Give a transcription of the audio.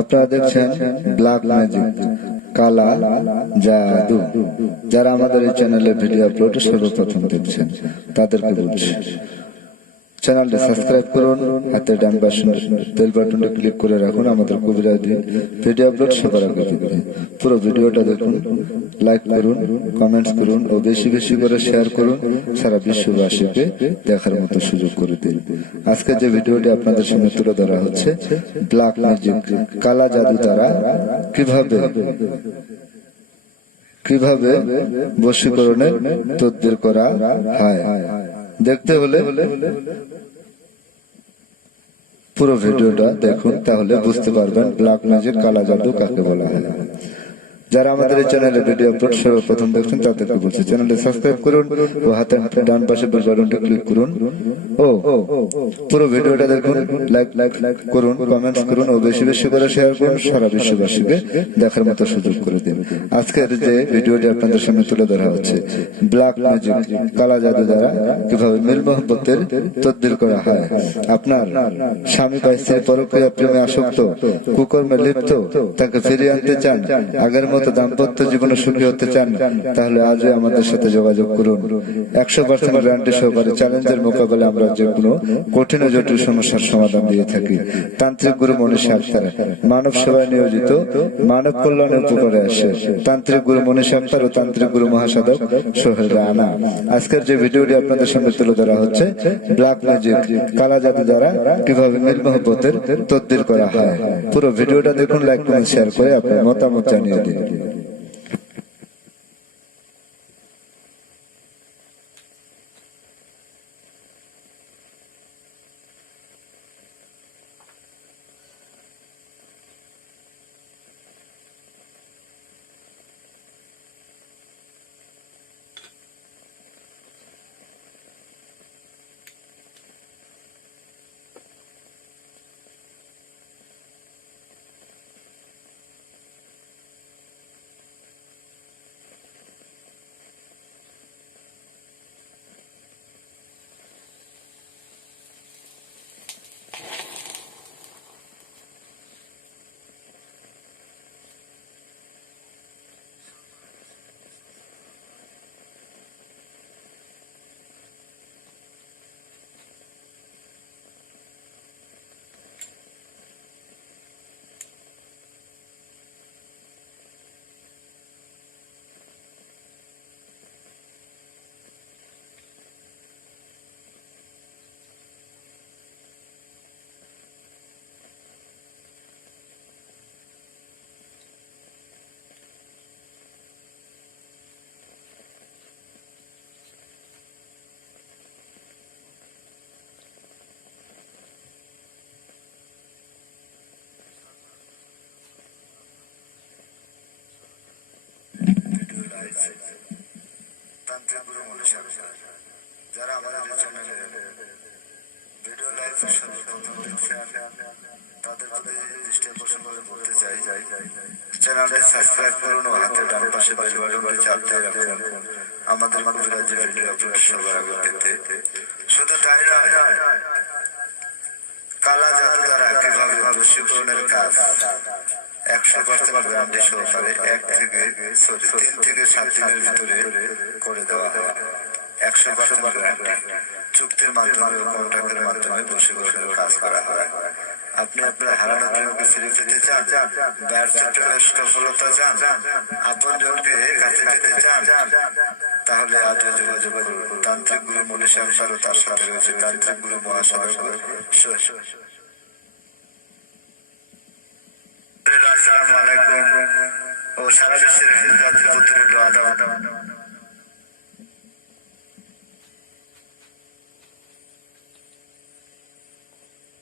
আপনারা দেখছেন black magic, কালা জাদু। যারা আমাদের এই চ্যানেলে ভিডিও আপলোড সর্বপ্রথম দেখছেন তাদেরকে বলছি, চ্যানেলটি সাবস্ক্রাইব করুন, হাতে ডান বেল বাটনটি ক্লিক করে রাখুন আমাদের কবিরাজি ভিডিও আপলোড সবার আগে দেখবেন। পুরো ভিডিওটা দেখুন, লাইক করুন, কমেন্টস করুন ও বেশি বেশি করে শেয়ার করুন, সারা বিশ্ববাসীকে দেখার মতো সুযোগ করে দিন। আজকে যে ভিডিওটি আপনাদের সামনে তুলে ধরা হচ্ছে, ব্ল্যাক ম্যাজিক, কালা জাদু দ্বারা কিভাবে বশীকরণের তদবির করা হয়। দেখতে হলে পুরো ভিডিওটা দেখুন, তাহলে বুঝতে পারবেন ব্ল্যাক ম্যাজিক, কালা জাদু কাকে বলা হয়। যারা আমাদের এই চ্যানেলে ভিডিও আপলোড সর্বপ্রথম দেখছেন তাদেরকে বলছি, চ্যানেলটি সাবস্ক্রাইব করুন ও হাতের ডান পাশে বেল বাটনটি ক্লিক করুন ও পুরো ভিডিওটা দেখুন, লাইক করুন, কমেন্টস করুন ও বেশি বেশি করে শেয়ার করুন, সারা বিশ্ববাসীকে দেখার মতো সুযোগ করে দিন। আজকের যে ভিডিওটি আপনাদের সামনে তুলে ধরা হচ্ছে, ব্ল্যাক ম্যাজিক, কালা জাদু দ্বারা কিভাবে মিল মোহব্বতের তদবির করা হয়। আপনার স্বামী বা স্ত্রী পরকীয়া প্রেমে আসক্ত, কুকর্মে লিপ্ত, তাকে ফিরিয়ে আনতে চান, আগের মতো দাম্পত্য জীবনে সুখী হতে চান, তাহলে আজই আমাদের সাথে যোগাযোগ করুন। 100% গ্যারান্টি সহকারে চ্যালেঞ্জের মোকাবেলায় আমরা যে কোনো কঠিন ও জটিল সমস্যার সমাধান দিয়ে থাকি। তান্ত্রিক গুরু মনীষী আক্তার, মানব সেবায় নিয়োজিত, মানব কল্যাণের উপকারে আসে তান্ত্রিক গুরু মনীষী আক্তার ও তান্ত্রিক গুরু মহাসাধক সোহেল রানা। আজকের যে ভিডিওটি আপনাদের সামনে তুলে ধরা হচ্ছে, ব্ল্যাক ম্যাজিক, কালা জাদু দ্বারা কিভাবে মিল মোহব্বতের তদবির করা হয়। পুরো ভিডিওটা দেখুন, লাইক করুন, শেয়ার করে আপনার মতামত জানিয়ে দিন। তান্ত্রিক গুরু মনীষী আক্তার, যারা আমাদের চ্যানেলে ভিডিও লাইভ সর্বপ্রথম দেখছেন তাদের প্রতি দৃষ্টি আকর্ষণ করে বলতে চাই, চ্যানেলটি সাবস্ক্রাইব করুন ও হাতে ডান পাশে বেল বাটনটি চাপতে রাখুন আমাদের কবিরাজি ভিডিও আপলোড সবার আগে পেতে। শুধু তাই নয়, কালা জাদু দ্বারা কিভাবে বশীকরণের কাজ 100% গ্যারান্টি সহকারে 3 থেকে 7 দিনের ভিতরে করে দেওয়া হয়। 100% গ্যারান্টি, চুক্তির মাধ্যমে ও কন্ট্রাক্টের মাধ্যমে বশীকরণের কাজ করা হয়। আপনি আপনার হারানো প্রেমকে ফিরে পেতে চান, ব্যর্থ সফলতা চান, আপন জনকে কাছে পেতে চান, তাহলে আজও যোগাযোগ করুন তান্ত্রিক গুরু মনীষী আক্তার ও তার সাথে রয়েছে তান্ত্রিক গুরু মহাসাধক সোহেল। আসসালামু আলাইকুম ও সারা বিশ্বের হিন্দু জাতির প্রতি